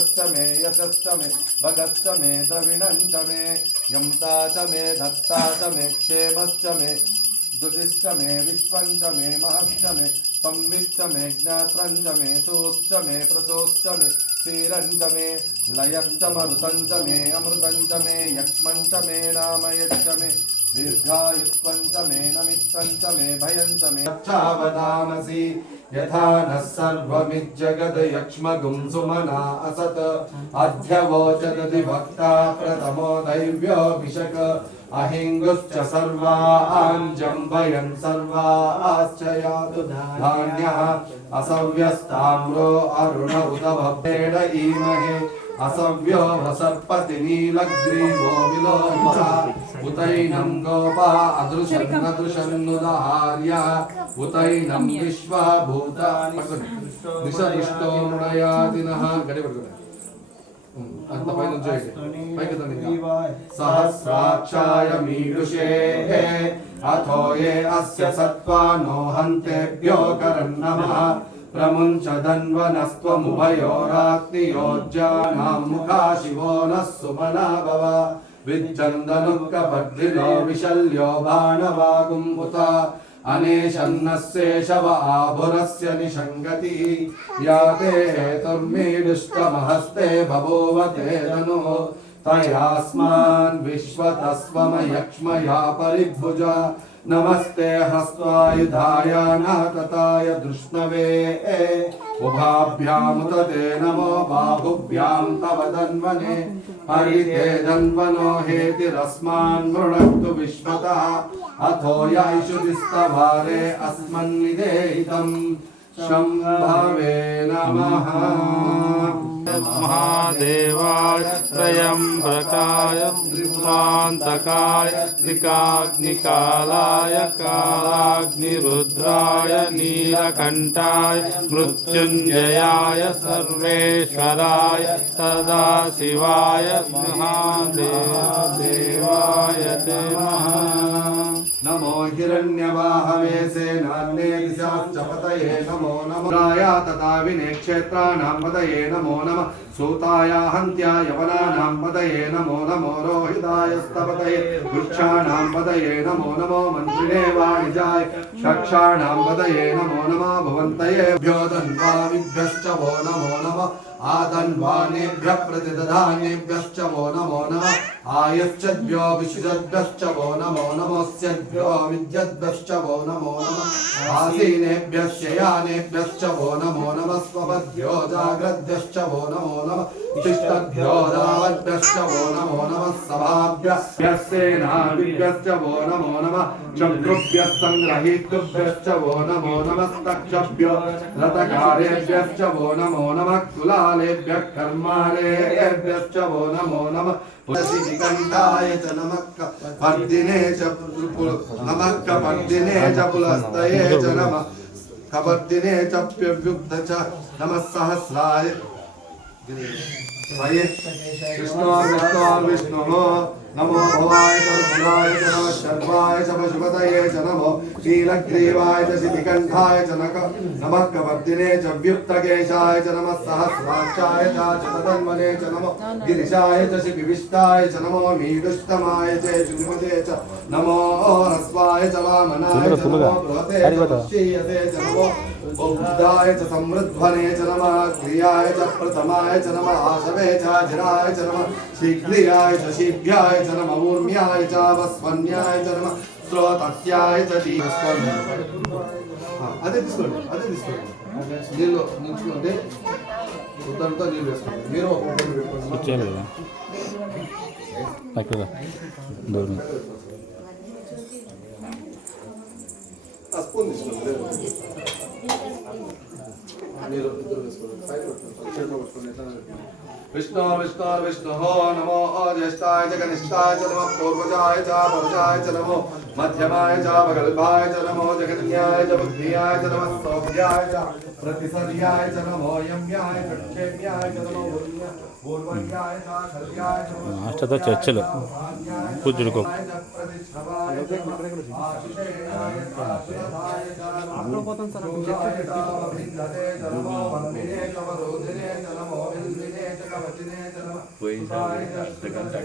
च मे यशश्च मे भगश्च मे द्रविणञ्च मे यन्ता च मे धत्ता च मे क्षेमश्च मे दुतिश्च मे विश्वञ्च मे महश्च मे संविच्च मे ज्ञात्रञ्च मे सोश्च मे प्रसोश्च मे क्षीरञ्च मे लयश्च मरुतञ्च मे अमृतञ्च मे यक्ष्मञ्च मे नामयच्च मे दीर्घायुत्वञ्च मे नमित्तञ्च मे भयञ्च मे चावदामसि यथा नः सर्वमिज्जगद यक्ष्मगुं सुमना असत् अध्यवोचदति भक्ता प्रथमो दैव्योऽभिषक अहिङ्गुश्च सर्वान् जम्बयन् सर्वाश्च यातु धान्यः असव्यस्ताम्रो अरुण उत भक्तेन ईमहे असव्यो वसर्पति नीलग्रीवो विलोमः उतैनं गोपा अदृशन्नदृशन्नुदहार्य उतैनं विश्वा भूतानि दिशदृष्टो मृडयादिनः गडिपडगड అంత పైన పైకి సహస్రాక్షాయ మీడుషే అథో ఏ అస్య సత్వా నో హంతేభ్యో కరన్నమః प्रमुञ्च धन्वनस्त्वमुभयोराग्नियोज्जानां मुखा शिवो नः सुमना भव विज्जन्दनुक्कपद्धिनो विशल्यो बाणवागुम्बुत अनेशन्नस्येषव आभुरस्य निषङ्गति या ते हेतुर्मीडुष्टमहस्ते बभूव ते धनुः तयास्मान् विश्वतस्वमयक्ष्मया परिभुजा नमस्ते हस्त्वायुधाय नातताय धृष्णवे उभाभ्यामुत ते नमो बाहुभ्यां तव धन्वने हरिते धन्वनो हेतिरस्मान् मृणक्तु विश्वतः अथो यायिषुदिस्तभारे अस्मन्निदेहितम् शम्भवे नमः महादेवाय त्रयम्बकाय त्रिपुरान्तकाय त्रिकाग्निकालाय कालाग्निरुद्राय नीलकण्ठाय मृत्युञ्जयाय सर्वेश्वराय सदाशिवाय महादेवाय नमः नमो हिरण्यवाहवे सेनान्ये दिशाश्च पतये नमो नमः राया तथा विनेक्षेत्राणां पतये नमो नमः सूताया हन्त्याय वनानां पतये नमो नमो रोहिताय स्तपतये वृक्षाणां पतये नमो नमो मन्त्रिणे वाणिजाय शक्षाणां पतये नमो नमः भवन्तयेभ्यो धन्वामिभ्यश्च वो नमो नमः आदन्वानेभ्यः प्रतिदधानेभ्यश्च वो नमो नमः आयश्चद्भ्यो विशिषद्भ्यश्च वो नमो नमोऽस्यद्भ्यो विद्यद्भ्यश्च वो नमो नमः आसीनेभ्यश्च यानेभ्यश्च वो नमो नमः स्वपद्भ्यो जाग्रद्भ्यश्च वो नमो नमः तिष्ठद्भ्यो दावद्भ्यश्च वो नमो नमः सभाभ्यः सेनाभिभ्यश्च वो नमो नमः चक्रुभ्यः सङ्ग्रहीतृभ्यश्च वो नमो नमस्तक्षभ्यो रथकारेभ्यश्च वो नमो नमः कुलालेभ्यः कर्मालेभ्यश्च वो नमो नमः पुरसिकण्ठाय च नमः पर्दिने च पुलस्तये च नमः। कपर्दिने च प्यव्युक्त च नमः सहस्राय कृष्णो कृष्णो विष्णुः नमो भवाय च नमः शर्वाय च पशुपतये च नमो नीलग्रीवाय च शितिकण्ठाय च नक नमः कपर्दिने च व्युक्तकेशाय च नमः सहस्राक्षाय च चिततन्वने च नमो गिरिशाय च शिपिविष्टाय च नमो मीडुष्टमाय च श्रीमते च नमो ह्रस्वाय च वामनाय च नमो बृहते च पश्यीयते च नमो బౌద్ధాయ చ సమృద్ధ్వనే చ నమ క్రియాయ చ ప్రథమాయ చ నమ ఆశవే చ జరాయ చ నమ శీఘ్రియాయ చ శీఘ్రాయ చ నమ ఊర్మ్యాయ చ వస్వన్యాయ చ నమ శ్రోతస్యాయ చ అదే తీసుకోండి అదే తీసుకోండి. నీళ్ళు నించుకుంటే ఉత్తరంతో నీళ్ళు వేసుకోండి. మీరు ఒక ఉత్తరం పెట్టుకోండి. నీళ్ళు ఇద్దరు వేసుకోండి సైడ్ పెట్టుకోండి చేతిలో పెట్టుకోండి ఎట్లా పెట్టుకోండి. విష్ణు విష్ణు విష్ణు నమో జ్యేష్ఠాయ చ కనిష్టాయ చ నమః పూర్వజాయ చ పరజాయ చ నమో మధ్యమాయ చ వగల్భాయ చ నమో జగన్యాయ చ బుద్ధియాయ చ నమః సౌభ్యాయ చ ప్రతిసర్యాయ చ నమో యమ్యాయ చ క్షేమ్యాయ చ నమో పూర్ణ్య- పూర్వజ్ఞాయ చ ఖల్యాయ చ నమః మాస్టర్తో చర్చలు పూజలకు పోతాం అర్ధ గంట